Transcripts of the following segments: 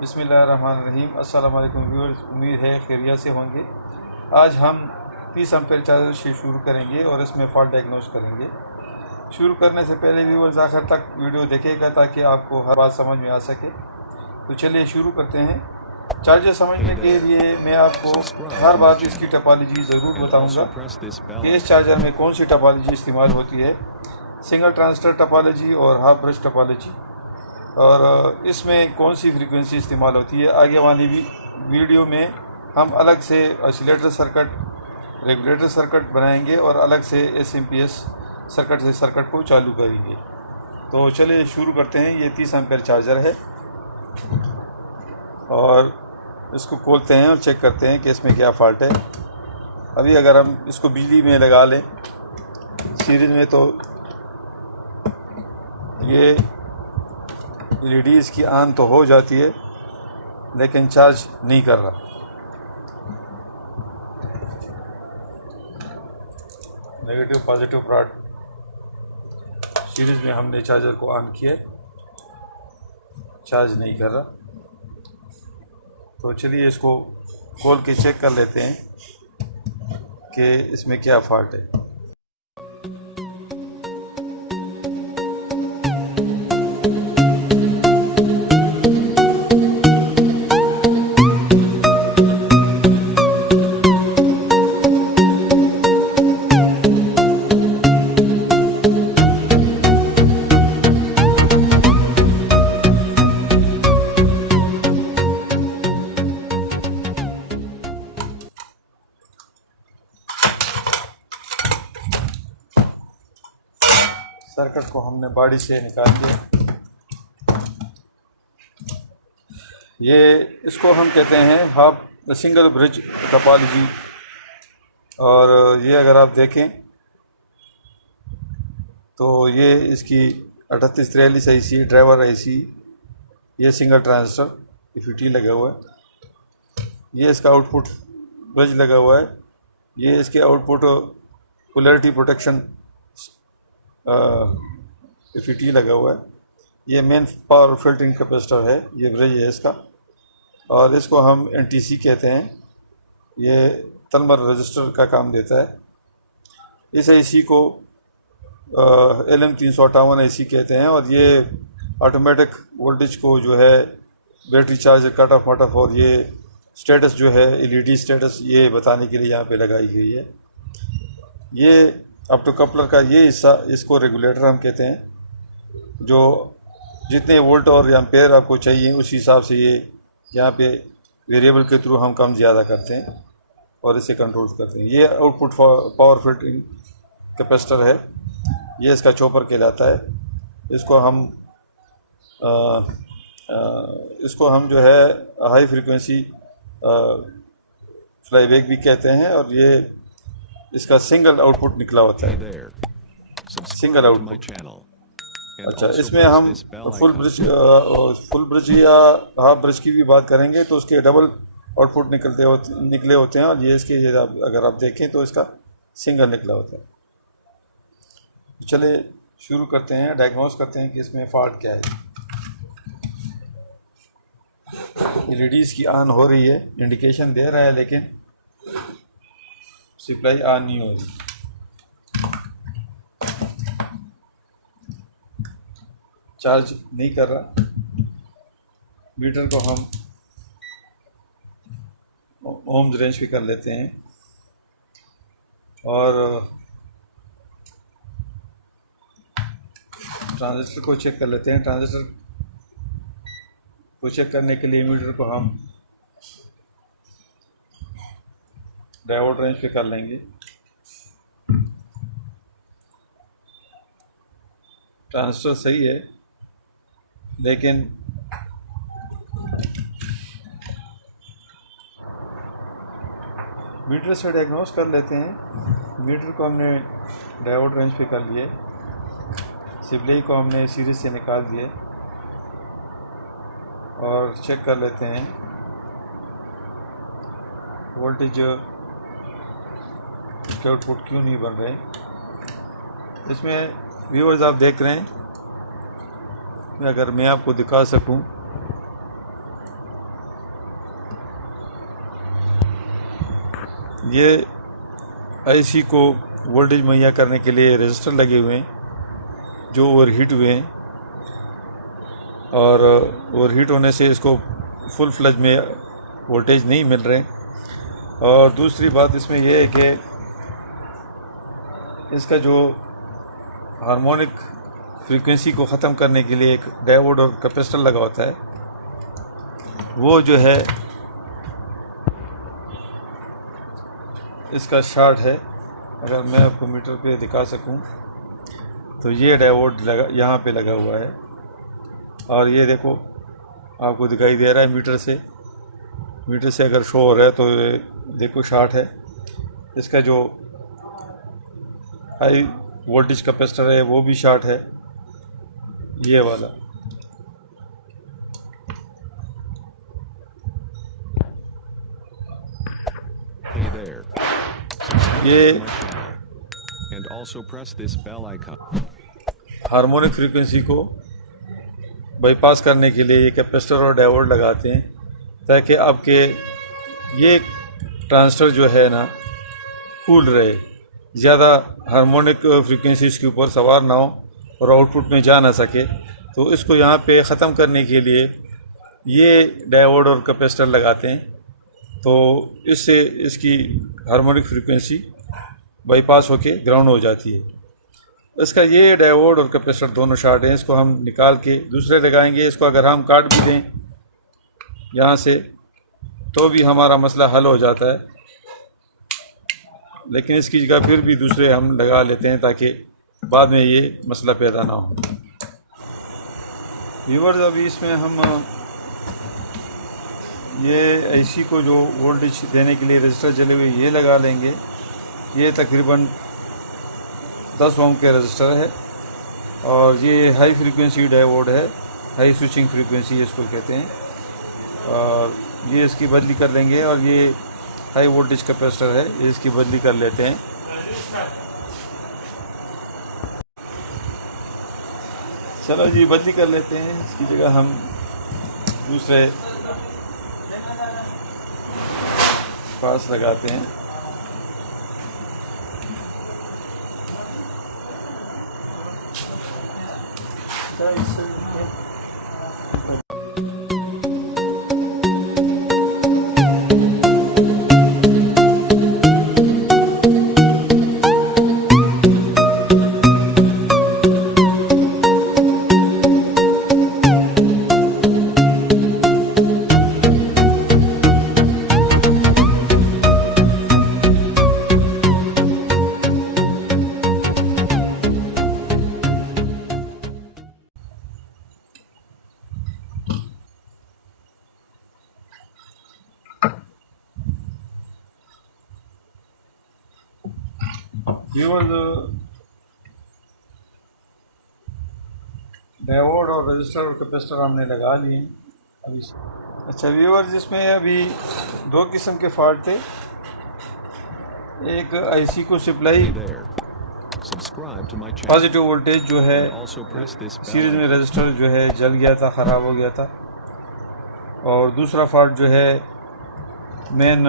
बिस्मिल्लाहिर्रहमानिर्रहीम। अस्सलाम वालेकुम व्यूअर्स, उम्मीद है खैरियत से होंगे। आज हम 30 एम्पेयर चार्जर से शुरू करेंगे और इसमें फॉल्ट डायग्नोस करेंगे। शुरू करने से पहले व्यूअर्स आखिर तक वीडियो देखेगा ताकि आपको हर बात समझ में आ सके। तो चलिए शुरू करते हैं। चार्जर समझने के लिए मैं आपको हर बात इसकी टोपोलॉजी ज़रूर बताऊंगा कि इस चार्जर में कौन सी टोपोलॉजी इस्तेमाल होती है, सिंगल ट्रांजिस्टर टोपोलॉजी और हाफ ब्रिज टोपोलॉजी, और इसमें कौन सी फ्रीक्वेंसी इस्तेमाल होती है। आगे वाली भी वीडियो में हम अलग से ऑसिलेटर सर्किट, रेगुलेटर सर्किट बनाएंगे और अलग से एसएमपीएस सर्किट से सर्किट को चालू करेंगे। तो चलिए शुरू करते हैं। ये 30 एम्पेयर चार्जर है और इसको खोलते हैं और चेक करते हैं कि इसमें क्या फॉल्ट है। अभी अगर हम इसको बिजली में लगा लें सीरीज में तो ये एलईडी इसकी ऑन तो हो जाती है लेकिन चार्ज नहीं कर रहा। नेगेटिव पॉजिटिव प्लॉट सीरीज में हमने चार्जर को ऑन किया, चार्ज नहीं कर रहा। तो चलिए इसको खोल के चेक कर लेते हैं कि इसमें क्या फॉल्ट है। सर्किट को हमने बॉडी से निकाल दिया। ये इसको हम कहते हैं हाफ सिंगल ब्रिज टोपोलॉजी। और ये अगर आप देखें तो ये इसकी 3843 IC ड्राइवर IC, ये सिंगल ट्रांजिस्टर FET लगा हुआ है। ये इसका आउटपुट ब्रिज लगा हुआ है। ये इसके आउटपुट पोलैरिटी प्रोटेक्शन FET लगा हुआ है। ये मेन पावर फिल्टरिंग कैपेसिटर है, ये ब्रिज है इसका, और इसको हम NTC कहते हैं। ये तलमर रजिस्टर का काम देता है। इस IC को LM358 IC कहते हैं और ये ऑटोमेटिक वोल्टेज को जो है बैटरी चार्ज कट ऑफ मट ऑफ और ये स्टेटस जो है LED स्टेटस ये बताने के लिए यहाँ पे लगाई गई है। ये अप टू कपलर का ये हिस्सा, इसको रेगुलेटर हम कहते हैं। जो जितने वोल्ट और एम्पेयर आपको चाहिए उस हिसाब से ये यहाँ पे वेरिएबल के थ्रू हम कम ज़्यादा करते हैं और इसे कंट्रोल करते हैं। ये आउटपुट पावर फिल्टरिंग कैपेसिटर है, ये इसका चॉपर कहलाता है। इसको हम जो है हाई फ्रीक्वेंसी फ्लाईबैक भी कहते हैं और ये इसका सिंगल आउटपुट निकला होता है, सिंगल आउटपुट। अच्छा, इसमें हम फुल ब्रिज या हाफ ब्रिज की भी बात करेंगे तो उसके डबल आउटपुट निकले होते हैं और ये इसके अगर आप देखें तो इसका सिंगल निकला होता है। चलिए शुरू करते हैं, डायग्नोस करते हैं कि इसमें फॉल्ट क्या है। LEDs की ऑन हो रही है, इंडिकेशन दे रहा है लेकिन सप्लाई ऑन नहीं हो रही। चार्ज नहीं कर रहा। मीटर को हम ओम्स रेंज पे कर लेते हैं और ट्रांजिस्टर को चेक कर लेते हैं। ट्रांजिस्टर को चेक करने के लिए मीटर को हम डायोड रेंज पे कर लेंगे। ट्रांजिस्टर सही है लेकिन मीटर से डायग्नोस कर लेते हैं। मीटर को हमने डायोड रेंज पे कर लिए, सिबलाई को हमने सीरीज से निकाल दिए और चेक कर लेते हैं वोल्टेज के आउटपुट क्यों नहीं बन रहे। इसमें व्यूअर्स आप देख रहे हैं, अगर मैं आपको दिखा सकूं ये आईसी को वोल्टेज मुहैया करने के लिए रजिस्टर लगे हुए हैं जो ओवरहीट हुए हैं, और ओवरहीट होने से इसको फुल फ्लज में वोल्टेज नहीं मिल रहे। और दूसरी बात इसमें यह है कि इसका जो हार्मोनिक फ्रीक्वेंसी को ख़त्म करने के लिए एक डायोड और कैपेसिटर लगा होता है, वो जो है इसका शॉर्ट है। अगर मैं आपको मीटर पे दिखा सकूं तो ये डायोड लगा यहाँ पे लगा हुआ है, और ये देखो आपको दिखाई दे रहा है मीटर से अगर शो हो रहा है तो ये देखो शॉर्ट है। इसका जो हाई वोल्टेज कैपेसिटर है वो भी शॉर्ट है, ये वाला। Hey there. ये And also press this bell icon. Harmonic frequency को बाईपास करने के लिए ये कैपेसिटर और डायोड लगाते हैं, ताकि आपके ये ट्रांजिस्टर जो है ना कूल रहे, ज़्यादा हार्मोनिक फ्रीक्वेंसी इसके ऊपर सवार ना हो और आउटपुट में जा ना सके। तो इसको यहाँ पे ख़त्म करने के लिए ये डायोड और कैपेसिटर लगाते हैं, तो इससे इसकी हार्मोनिक फ्रीक्वेंसी बाईपास होके ग्राउंड हो जाती है। इसका ये डायोड और कैपेसिटर दोनों शॉर्ट हैं, इसको हम निकाल के दूसरे लगाएंगे। इसको अगर हम काट भी दें यहाँ से तो भी हमारा मसला हल हो जाता है, लेकिन इसकी जगह फिर भी दूसरे हम लगा लेते हैं ताकि बाद में ये मसला पैदा ना हो। व्यूअर्स, अभी इसमें हम ये आईसी को जो वोल्टेज देने के लिए रजिस्टर जले हुए ये लगा लेंगे। ये तकरीबन 10 ओम के रजिस्टर है, और ये हाई फ्रीक्वेंसी डायोड है, हाई स्विचिंग फ्रीक्वेंसी इसको कहते हैं, और ये इसकी बदली कर लेंगे। और ये हाई वोल्टेज कैपेसिटर है, ये इसकी बदली कर लेते हैं। चलो जी, बदली कर लेते हैं। इसकी जगह हम दूसरे पास लगाते हैं। डायोड और रजिस्टर और कैपेसिटर हमने लगा लिए अभी। अच्छा व्यूअर्स, जिसमें अभी दो किस्म के फॉल्ट थे। एक आईसी को सप्लाई पॉजिटिव वोल्टेज जो है सीरीज में रजिस्टर जो है जल गया था, ख़राब हो गया था। और दूसरा फॉल्ट जो है मेन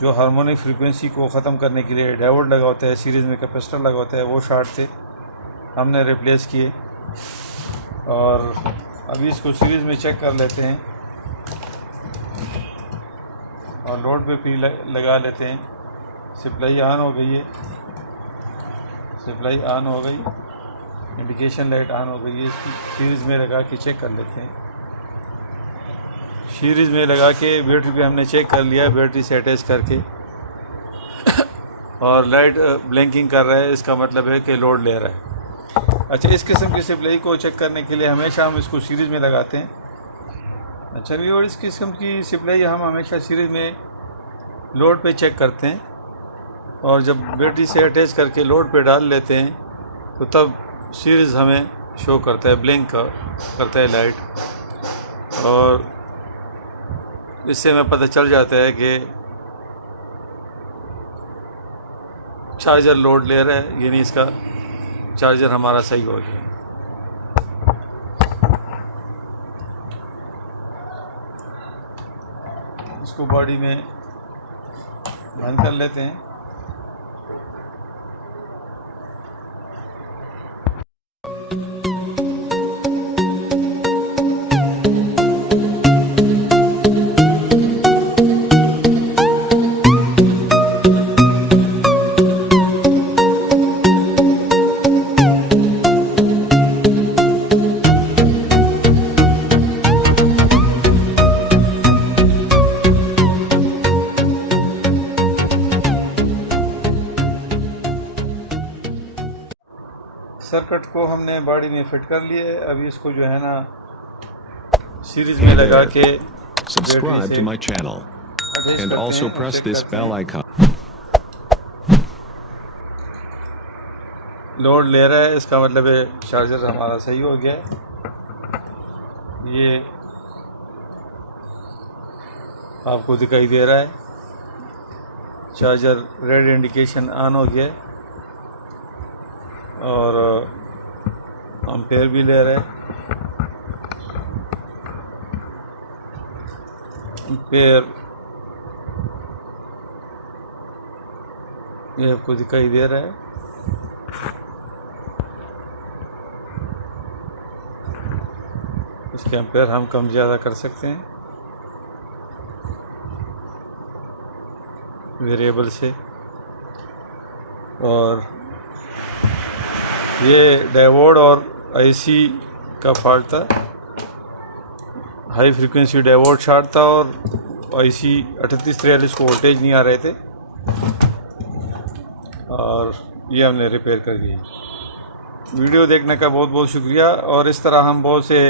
जो हार्मोनिक फ्रीक्वेंसी को ख़त्म करने के लिए डायोड लगा होता है, सीरीज़ में कैपेसिटर लगा होता है, वो शॉर्ट थे, हमने रिप्लेस किए। और अभी इसको सीरीज़ में चेक कर लेते हैं और लोड पे भी लगा लेते हैं। सप्लाई ऑन हो गई है, सप्लाई ऑन हो गई, इंडिकेशन लाइट ऑन हो गई है। इसकी सीरीज़ में लगा के चेक कर लेते हैं। सीरीज़ में लगा के बैटरी पे हमने चेक कर लिया, बैटरी से अटैच करके, और लाइट ब्लिंकिंग कर रहा है, इसका मतलब है कि लोड ले रहा है। अच्छा, इस किस्म की सप्लाई को चेक करने के लिए हमेशा हम इसको सीरीज़ में लगाते हैं। अच्छा भी, और इस किस्म की सप्लाई हम हमेशा सीरीज़ में लोड पे चेक करते हैं, और जब बैटरी से अटैच करके लोड पे डाल लेते हैं तो तब सीरीज़ हमें शो करता है, ब्लिंक करता है लाइट, और इससे हमें पता चल जाता है कि चार्जर लोड ले रहा है, यानी इसका चार्जर हमारा सही हो गया। इसको बॉडी में बंद कर लेते हैं। सर्किट को हमने बॉडी में फिट कर लिया है। अभी इसको जो है ना सीरीज में लगा के Subscribe to my channel attach and करते also हैं और press चेक this करते bell हैं। icon. लोड ले रहा है, इसका मतलब है चार्जर हमारा सही हो गया है। ये आपको दिखाई दे रहा है, चार्जर रेड इंडिकेशन ऑन हो गया है और एम्पेयर भी ले रहा है। एम्पेयर ये आपको दिखाई दे रहा है। इसके एम्पेयर हम कम ज़्यादा कर सकते हैं वेरिएबल से। और ये डायोड और आईसी का फॉल्ट था, हाई फ्रीक्वेंसी डायोड शॉर्ट था और आईसी 3843 को वोल्टेज नहीं आ रहे थे और ये हमने रिपेयर कर दिया। वीडियो देखने का बहुत बहुत शुक्रिया। और इस तरह हम बहुत से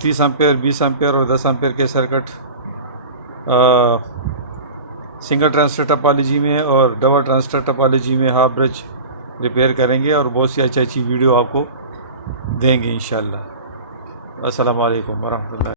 30 एम्पेयर, 20 एम्पेयर और 10 एम्पेयर के सर्किट सिंगल ट्रांजिस्टर टोपोलॉजी में और डबल ट्रांजिस्टर टोपोलॉजी में हाफ ब्रिज रिपेयर करेंगे और बहुत सी अच्छी वीडियो आपको देंगे इंशाल्लाह। अस्सलाम वालेकुम वरहमतुल्लाह।